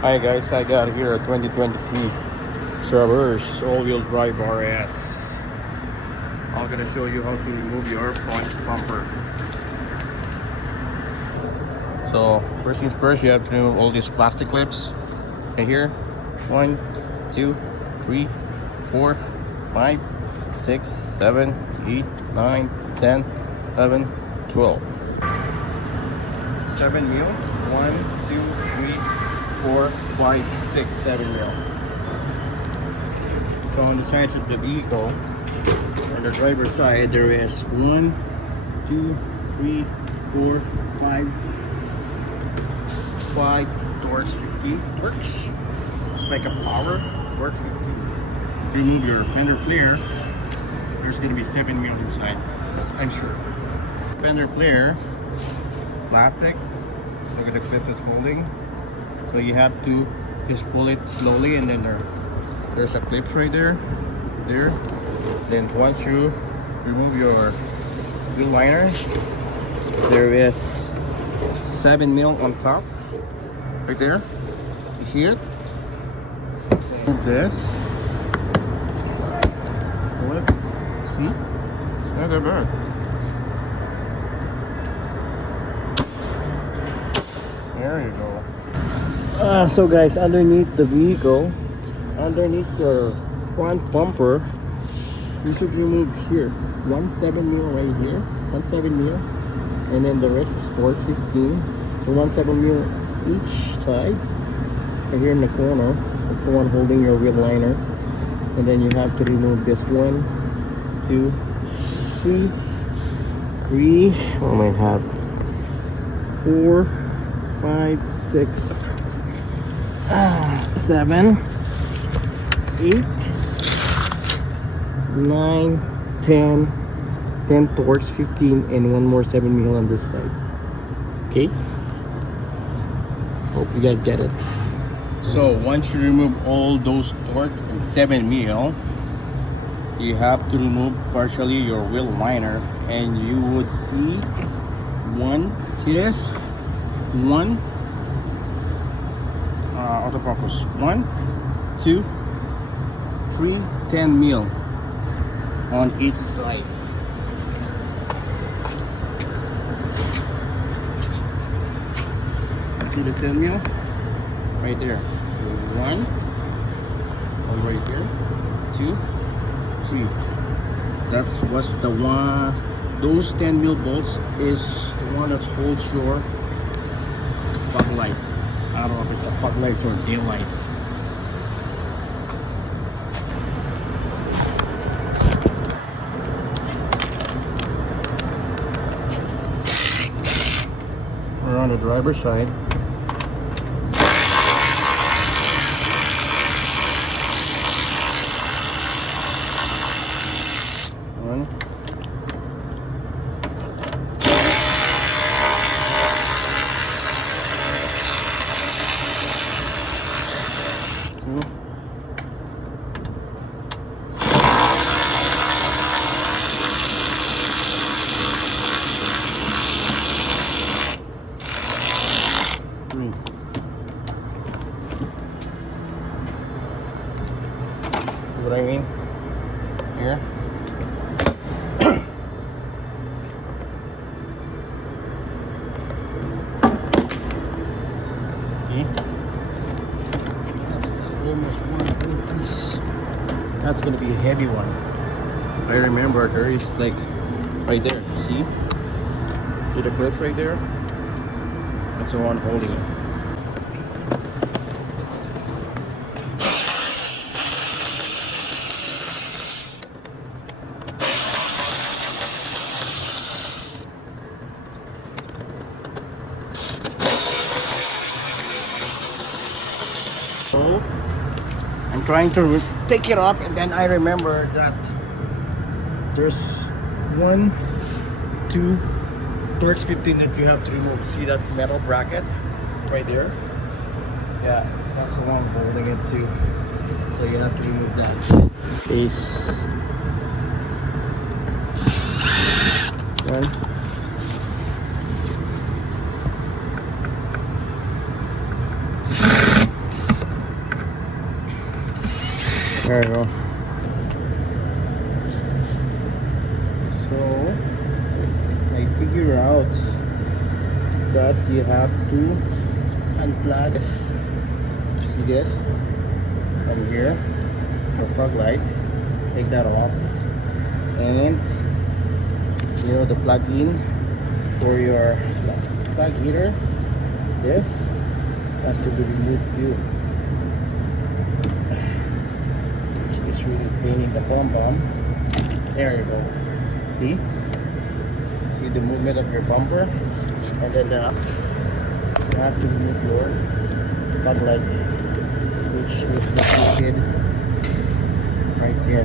Hi guys, I got here a 2023 Traverse all-wheel drive RS. I'm gonna show you how to remove your front bumper. So first things first, you have to remove all these plastic clips right here. 1, 2, 3, 4, 5, 6, 7, 8, 9, 10, 11, 12. 7 mil. 1, 2, 3, 4, 5, 6, 7 mil. So on the sides of the vehicle, on the driver's side, there is 1, 2, 3, 4, 5 torques 15 torques. It's like a power torques 15. Remove your fender flare. There's gonna be 7 mil inside, I'm sure. Fender flare, plastic. Look at the clips it's holding. So you have to just pull it slowly, and then there's a clip right there. Then once you remove your wheel liner, there is 7 mil on top, right there. You see it? Remove this. Pull it. See? It's not that bad. There you go. So guys, underneath the vehicle, underneath your front bumper, you should remove here 1/7 mil right here, 1/7 mil, and then the rest is torque 15. So 1/7 mil each side. And here in the corner, it's the one holding your wheel liner, and then you have to remove this 1, 2, 3. What am I have? 4, 5, 6, 7, 8, 9, 10 torques 15, and one more 7 mil on this side. Okay, hope you guys get it. So once you remove all those torques and 7 mil, you have to remove partially your wheel liner, and you would see see this? One autofocus. 1, 2, 3, 10 mil on each side. See the 10 mil right there. 1 right there, 2, 3. That was the one. Those 10 mil bolts is the one that holds your fog light. I don't know if it's a fog light or daylight. We're on the driver's side. One. What I mean here. See, that's the almost one piece. That's gonna be a heavy one. I remember there is like right there. See the clips right there? That's the one holding it. So I'm trying to take it off, and then I remember that there's 1, 2 torques 15 that you have to remove. See that metal bracket right there? Yeah, that's the one holding it too. So you have to remove that. Is 1, There you go. So I figure out that you have to unplug this. See this from here, the fog light. Take that off, and you know the plug-in for your plug heater. This has to be removed too. It's really paining the pom-pom. There you go. See the movement of your bumper, and then you have to remove your fog light, which is located right here.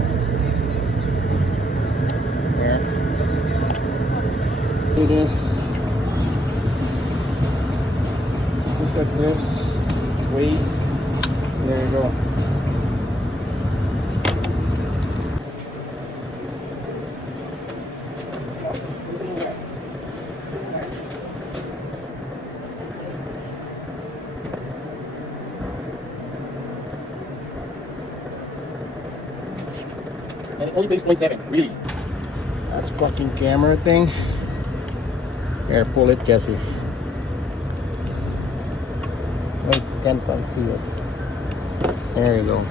There. Do this. Look at this. Wait. There you go. And it only weighs 0.7, really. That's fucking camera thing. Here, pull it, Jesse. I can't see it. There you go.